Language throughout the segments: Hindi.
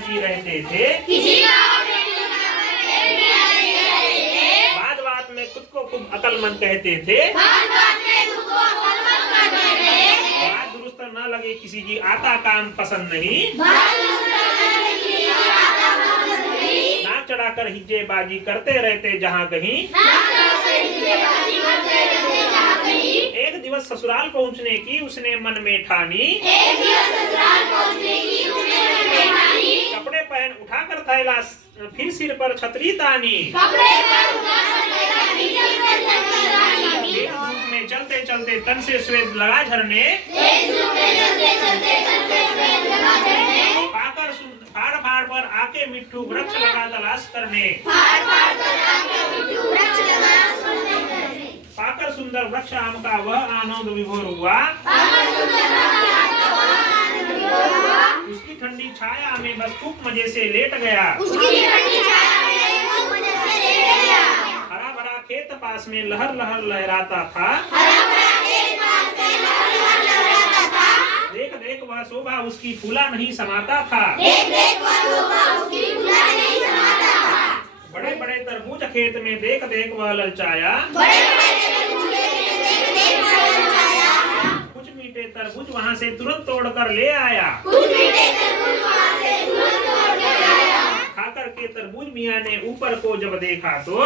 जी रहते थे, बात बात में खुद को खूब अक्लमंद कहते थे, बात दुरुस्त न लगे किसी की आता काम पसंद नहीं, नाक चढ़ाकर हिज्जेबाजी करते रहते जहाँ कहीं। एक दिवस ससुराल पहुँचने की उसने मन में ठानी, कपड़े पहन उठाकर थैला फिर सिर पर छतरी तानी, धूप में चलते चलते तन से स्वेद लगा झरने, पाकर फाड़ फाड़ पर आके मिट्ठू वृक्ष लगा तलाश करने, पाकर सुंदर वृक्ष आम का वह आनंद विभोर हुआ, उसकी ठंडी छाया में बस खूब मजे से लेट गया। हरा भरा खेत पास में लहर लहर लहराता था, देख देख वह शोभा उसकी फूला नहीं समाता था। बड़े बड़े तरबूज खेत में देख देख वह ललचाया, कुछ मीठे तरबूज वहाँ से तुरंत तोड़ कर ले आया। खाकर के तरबूज मियाँ ने ऊपर को जब देखा तो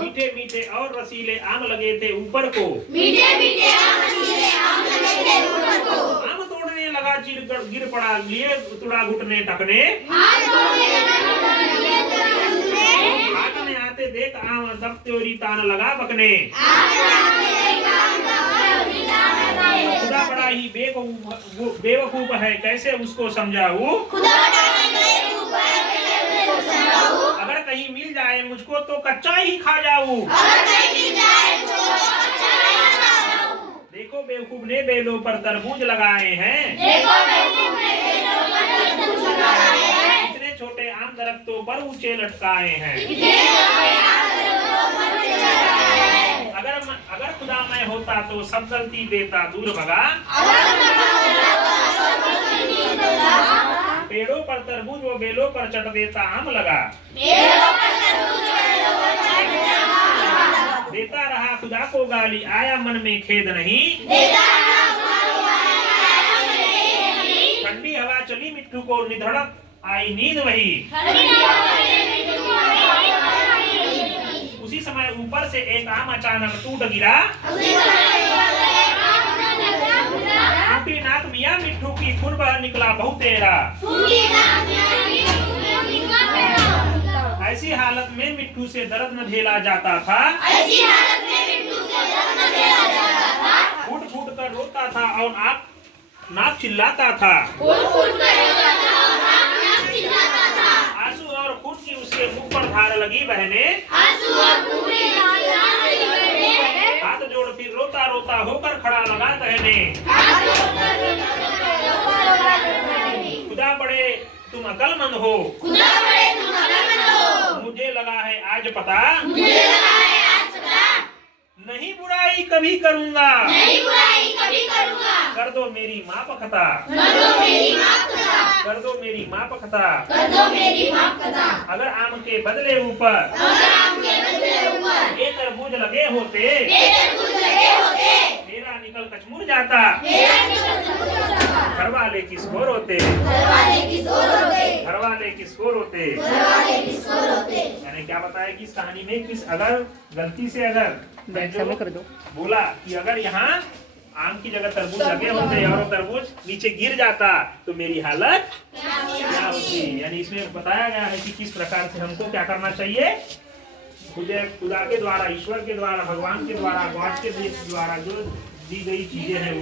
मीठे मीठे और रसीले आम लगे थे ऊपर को। आम तोड़ने लगा चिर गिर पड़ा लिए तुड़ा घुटने टकने, हाथ में आते देख आम दब त्योरी तान लगा बकने। खुदा बड़ा ही बेवकूफ है कैसे उसको समझाऊं, अगर कहीं मिल जाए मुझको तो कच्चा ही खा जाऊं। देखो बेवकूफ ने बेलों पर तरबूज लगाए हैं, इतने छोटे आम दरख्तों पर ऊंचे लटकाए हैं। अगर खुदा मैं होता तो सब गलती देता दूर भगा, पेड़ों पर तरबूज वो बेलों पर चढ़ देता आम लगा। देता रहा खुदा को गाली आया मन में खेद नहीं, ठंडी हवा चली मिट्ठू को निधड़क आई नींद वही। उसी समय ऊपर से एक आम अचानक टूट गिरा, टूटी नाक मियाँ मिट्ठू की खून बह निकला बहुत तेरा। ऐसी हालत में मिट्ठू से दर्द न झेला जाता था, फूट फूट कर रोता था और नाक चिल्लाता था। आंसू और खून की उसके मुख पर धार लगी बहने, हाथ जोड़ फिर रोता रोता होकर खड़ा लगा कहने, खुदा बड़े तुम अक्लमंद हो, मुझे लगा है आज पता, नहीं बुराई कभी करूँगा, कर दो मेरी माफ खता, कर दो मेरी माफ खता। अगर आम के बदले ऊपर एक तरबूज लगे होते, मेरा निकल कचमुर जाता, घर वाले किसको रोते, घर वाले किसको रोते। मैंने क्या बताया कि इस कहानी में किस अगर गलती से अगर मैं जो बोला कि अगर यहाँ आम की जगह तरबूज लगे होते और तरबूज नीचे गिर जाता तो मेरी हालत क्या होती। यानी इसमें बताया गया है कि किस प्रकार से हमको क्या करना चाहिए, खुदा के द्वारा, ईश्वर के द्वारा, भगवान के द्वारा, गॉड के द्वारा जो दी गई चीजें हैं